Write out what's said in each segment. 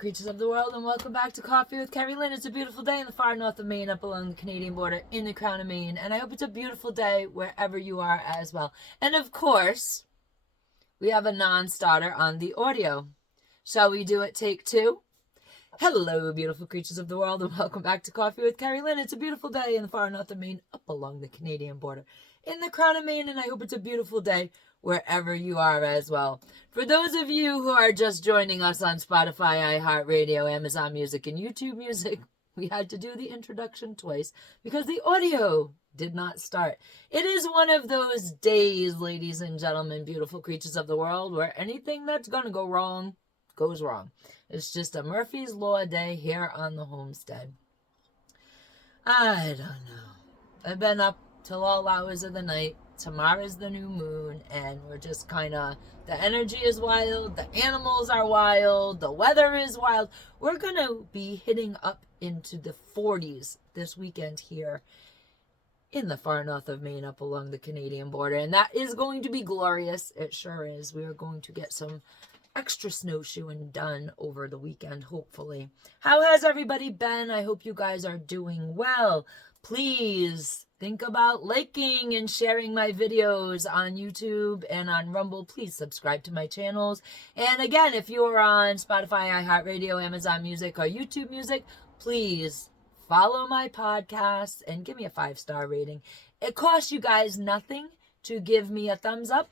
creatures of the world, and welcome back to Coffee with Kerri-Lynn. It's a beautiful day in the far north of Maine, up along the Canadian border in the crown of Maine, and I hope it's a beautiful day wherever you are as well. And of course, we have a non-starter on the audio. Shall we do it? Take two. Hello, beautiful creatures of the world, and welcome back to Coffee with Kerri-Lynn. It's a beautiful day in the far north of Maine, up along the Canadian border in the crown of Maine, and I hope it's a beautiful day wherever you are as well. For those of you who are just joining us on Spotify, iHeartRadio, Amazon Music, and YouTube Music, we had to do the introduction twice because the audio did not start. It is one of those days, ladies and gentlemen, beautiful creatures of the world, where anything that's going to go wrong goes wrong. It's just a Murphy's Law day here on the homestead. I don't know. I've been up till all hours of the night. Tomorrow's the new moon, and we're just kind of, the energy is wild, the animals are wild, the weather is wild. We're going to be hitting up into the 40s this weekend here in the far north of Maine, up along the Canadian border, and that is going to be glorious. It sure is. We are going to get some extra snowshoeing done over the weekend, hopefully. How has everybody been? I hope you guys are doing well. Please think about liking and sharing my videos on YouTube and on Rumble. Please subscribe to my channels. And again, if you are on Spotify, iHeartRadio, Amazon Music, or YouTube Music, please follow my podcast and give me a 5-star rating. It costs you guys nothing to give me a thumbs up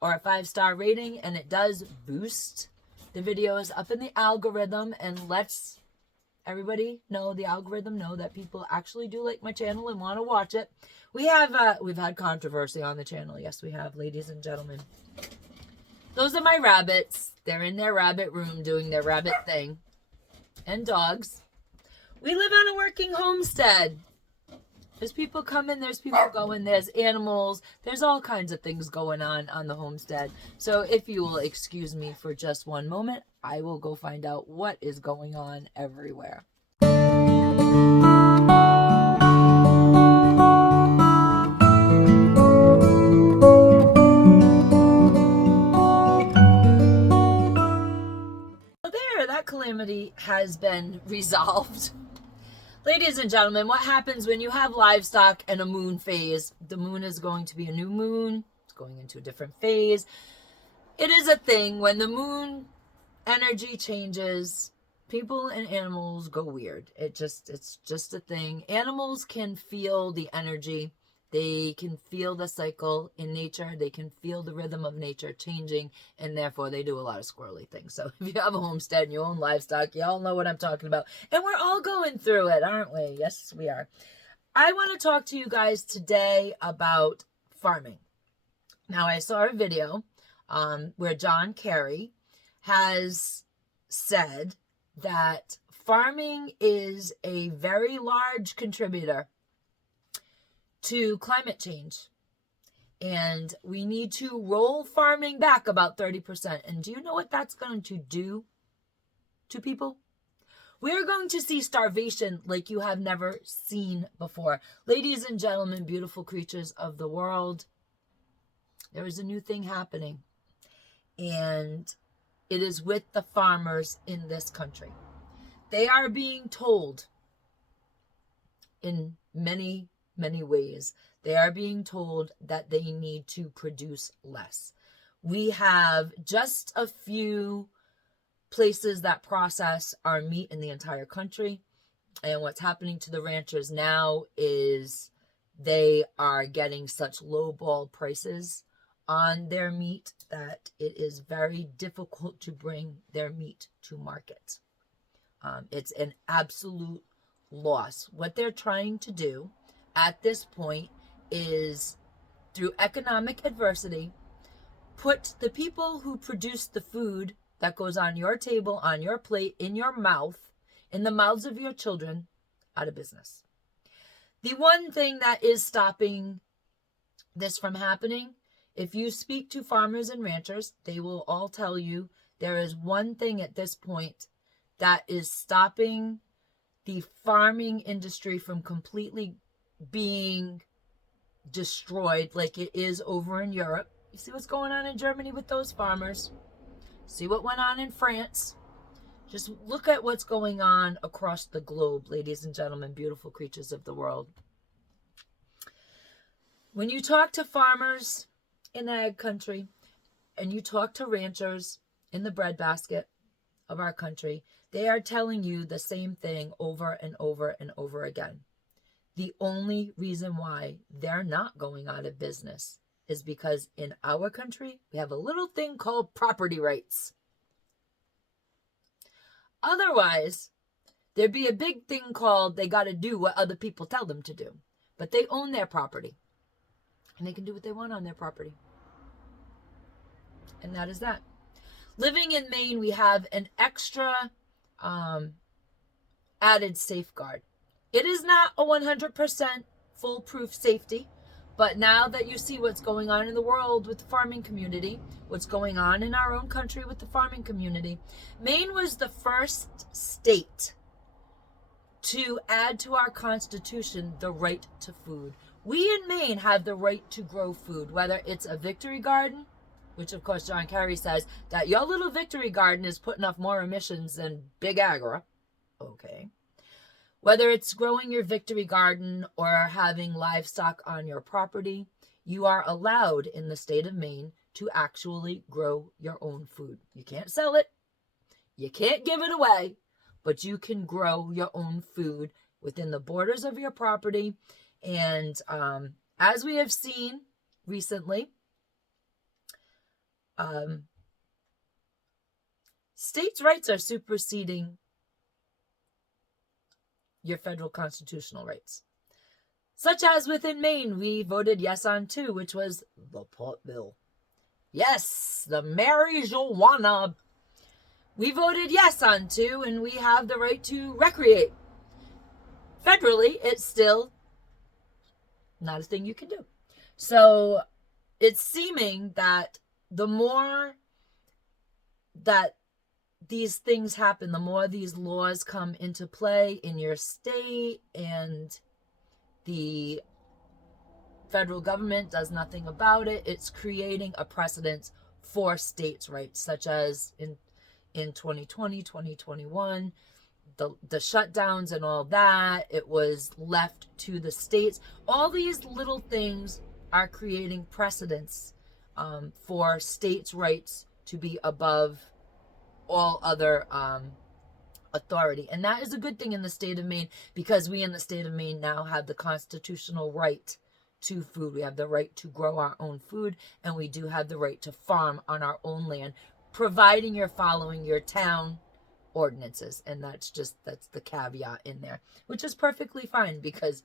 or a 5-star rating, and it does boost the videos up in the algorithm and lets everybody know, the algorithm know, that people actually do like my channel and want to watch it. We've had controversy on the channel. Yes, we have, ladies and gentlemen. Those are my rabbits. They're in their rabbit room doing their rabbit thing. And dogs. We live on a working homestead. There's people coming, there's people going, there's animals, there's all kinds of things going on the homestead. So if you will excuse me for just one moment, I will go find out what is going on everywhere. Well, there, that calamity has been resolved. Ladies and gentlemen, what happens when you have livestock and a moon phase? The moon is going to be a new moon. It's going into a different phase. It is a thing. When the moon energy changes, people and animals go weird. It's just a thing. Animals can feel the energy. They can feel the cycle in nature. They can feel the rhythm of nature changing, and therefore they do a lot of squirrely things. So if you have a homestead and you own livestock, you all know what I'm talking about. And we're all going through it, aren't we? Yes, we are. I want to talk to you guys today about farming. Now, I saw a video where John Kerry has said that farming is a very large contributor to climate change, and we need to roll farming back about 30%. And do you know what that's going to do to people? We're going to see starvation like you have never seen before. Ladies and gentlemen, beautiful creatures of the world, there is a new thing happening, and it is with the farmers in this country. They are being told in many ways. They are being told that they need to produce less. We have just a few places that process our meat in the entire country. And what's happening to the ranchers now is they are getting such lowball prices on their meat that it is very difficult to bring their meat to market. It's an absolute loss. What they're trying to do at this point is, through economic adversity, put the people who produce the food that goes on your table, on your plate, in your mouth, in the mouths of your children, out of business. The one thing that is stopping this from happening, if you speak to farmers and ranchers, they will all tell you there is one thing at this point that is stopping the farming industry from completely being destroyed like it is over in Europe. You see what's going on in Germany with those farmers. See what went on in France. Just look at what's going on across the globe, ladies and gentlemen, beautiful creatures of the world. When you talk to farmers in ag country and you talk to ranchers in the breadbasket of our country, they are telling you the same thing over and over and over again. The only reason why they're not going out of business is because in our country, we have a little thing called property rights. Otherwise, there'd be a big thing called they got to do what other people tell them to do. But they own their property. And they can do what they want on their property. And that is that. Living in Maine, we have an extra added safeguard. It is not a 100% foolproof safety. But now that you see what's going on in the world with the farming community, what's going on in our own country with the farming community, Maine was the first state to add to our Constitution the right to food. We in Maine have the right to grow food, whether it's a victory garden, which of course John Kerry says that your little victory garden is putting off more emissions than Big Agra. Okay. Whether it's growing your victory garden or having livestock on your property, you are allowed in the state of Maine to actually grow your own food. You can't sell it. You can't give it away, but you can grow your own food within the borders of your property. And as we have seen recently, states' rights are superseding your federal constitutional rights. Such as within Maine, we voted yes on too, which was the pot bill. Yes, the marijuana. We voted yes on too, and we have the right to recreate. Federally, it's still not a thing you can do. So it's seeming that the more that these things happen, the more these laws come into play in your state, and the federal government does nothing about it, it's creating a precedent for states' rights, such as in 2020, 2021, the shutdowns and all that. It was left to the states. All these little things are creating precedents for states' rights to be above all other authority. And that is a good thing in the state of Maine, because we in the state of Maine now have the constitutional right to food. We have the right to grow our own food, and we do have the right to farm on our own land, providing you're following your town ordinances. And that's the caveat in there, which is perfectly fine, because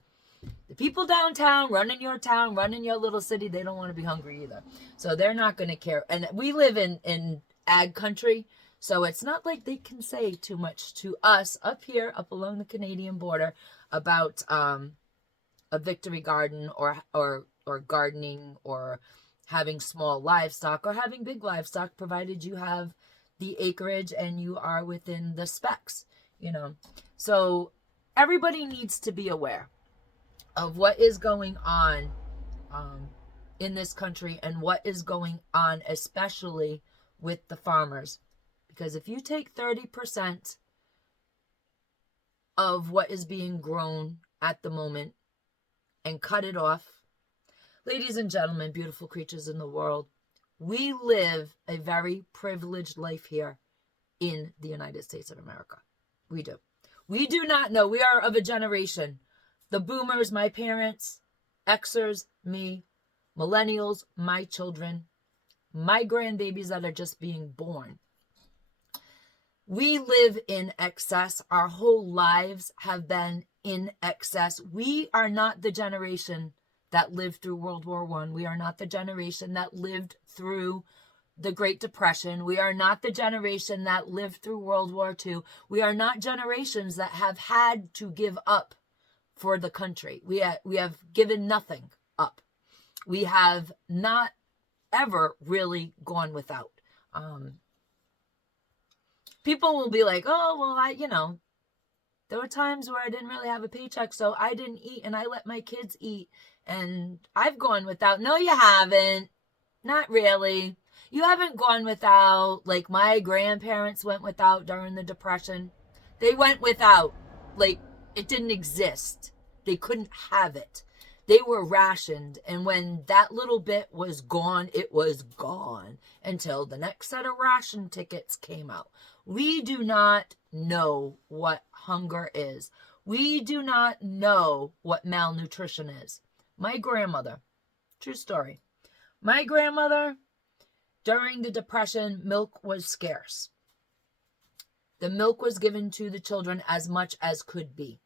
the people downtown running your town, running your little city, they don't want to be hungry either. So they're not going to care. And we live in ag country, so it's not like they can say too much to us up here, up along the Canadian border, about a victory garden or gardening or having small livestock or having big livestock, provided you have the acreage and you are within the specs, So everybody needs to be aware of what is going on in this country and what is going on, especially with the farmers. Because if you take 30% of what is being grown at the moment and cut it off, ladies and gentlemen, beautiful creatures in the world, we live a very privileged life here in the United States of America. We do. We do not know. We are of a generation. The boomers, my parents, Xers, me, millennials, my children, my grandbabies that are just being born. We live in excess. Our whole lives have been in excess. We are not the generation that lived through World War I. We are not the generation that lived through the Great Depression. We are not the generation that lived through World War II. We are not generations that have had to give up for the country. We have given nothing up. We have not ever really gone without. People will be like, oh, well, there were times where I didn't really have a paycheck, so I didn't eat and I let my kids eat and I've gone without. No, you haven't. Not really. You haven't gone without, like my grandparents went without during the Depression. They went without, like it didn't exist. They couldn't have it. They were rationed, and when that little bit was gone, it was gone until the next set of ration tickets came out. We do not know what hunger is. We do not know what malnutrition is. My grandmother, true story, my grandmother, during the Depression, milk was scarce. The milk was given to the children as much as could be.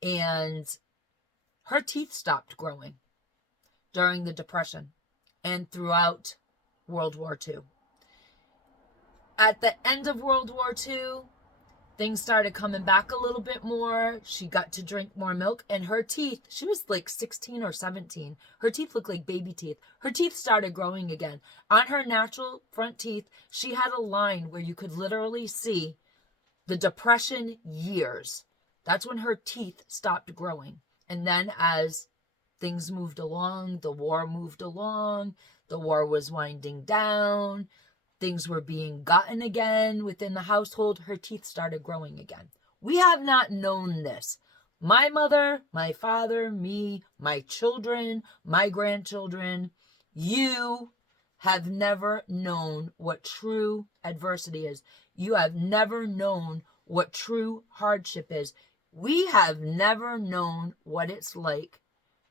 And her teeth stopped growing during the Depression and throughout World War II. At the end of World War II, things started coming back a little bit more. She got to drink more milk, and her teeth, she was like 16 or 17. Her teeth looked like baby teeth. Her teeth started growing again. On her natural front teeth, she had a line where you could literally see the Depression years. That's when her teeth stopped growing. And then as things moved along, the war moved along, the war was winding down, things were being gotten again within the household, her teeth started growing again. We have not known this. My mother, my father, me, my children, my grandchildren, you have never known what true adversity is. You have never known what true hardship is. We have never known what it's like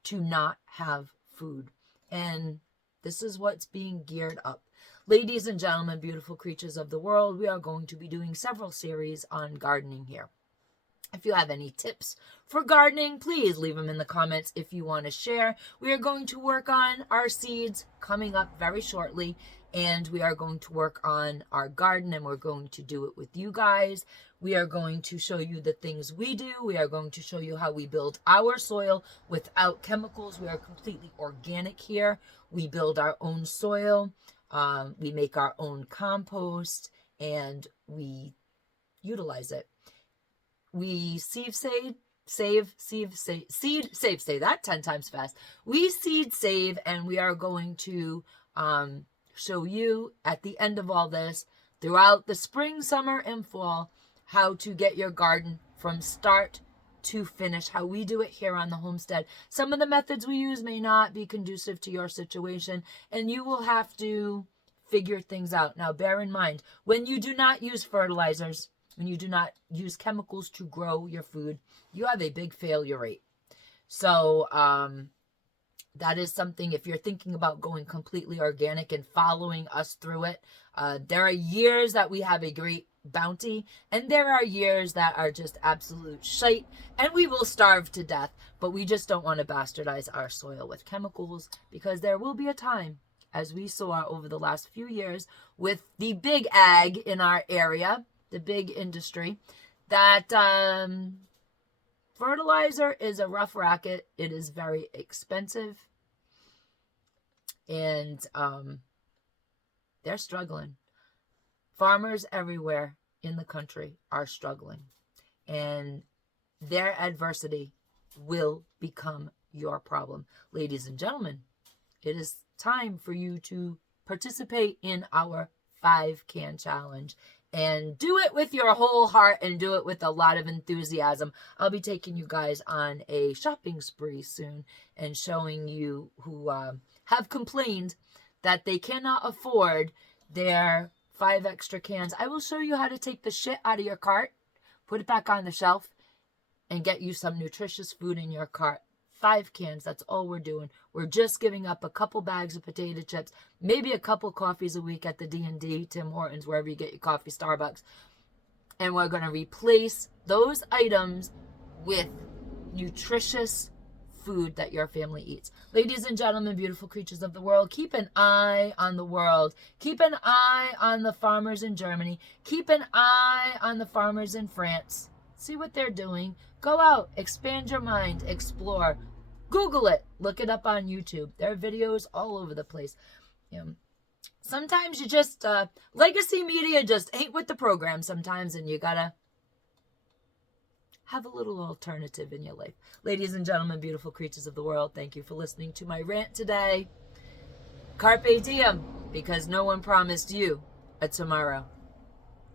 to not have food. And this is what's being geared up. Ladies and gentlemen, beautiful creatures of the world, we are going to be doing several series on gardening here. If you have any tips for gardening, please leave them in the comments if you want to share. We are going to work on our seeds coming up very shortly, and we are going to work on our garden, and we're going to do it with you guys. We are going to show you the things we do. We are going to show you how we build our soil without chemicals. We are completely organic here. We build our own soil. We make our own compost, and we utilize it. We seed save, say that 10 times fast. We seed save, and we are going to show you at the end of all this, throughout the spring, summer, and fall, how to get your garden from start to finish, how we do it here on the homestead. Some of the methods we use may not be conducive to your situation, and you will have to figure things out. Now, bear in mind, when you do not use fertilizers, when you do not use chemicals to grow your food, you have a big failure rate. So that is something, if you're thinking about going completely organic and following us through it, there are years that we have a great bounty, and there are years that are just absolute shite, and we will starve to death. But we just don't want to bastardize our soil with chemicals, because there will be a time, as we saw over the last few years with the big ag in our area, the big industry, that fertilizer is a rough racket. It is very expensive, and they're struggling. Farmers everywhere in the country are struggling, and their adversity will become your problem. Ladies and gentlemen, it is time for you to participate in our 5-can challenge, and do it with your whole heart and do it with a lot of enthusiasm. I'll be taking you guys on a shopping spree soon and showing you who have complained that they cannot afford their 5 extra cans. I will show you how to take the shit out of your cart, put it back on the shelf, and get you some nutritious food in your cart. 5 cans, that's all we're doing. We're just giving up a couple bags of potato chips, maybe a couple coffees a week at the D&D, Tim Hortons, wherever you get your coffee, Starbucks. And we're going to replace those items with nutritious food that your family eats. Ladies and gentlemen, beautiful creatures of the world, keep an eye on the world. Keep an eye on the farmers in Germany. Keep an eye on the farmers in France. See what they're doing. Go out, expand your mind, explore. Google it. Look it up on YouTube. There are videos all over the place. Sometimes you just, legacy media just ain't with the program sometimes, and you gotta have a little alternative in your life. Ladies and gentlemen, beautiful creatures of the world, thank you for listening to my rant today. Carpe diem. because no one promised you a tomorrow.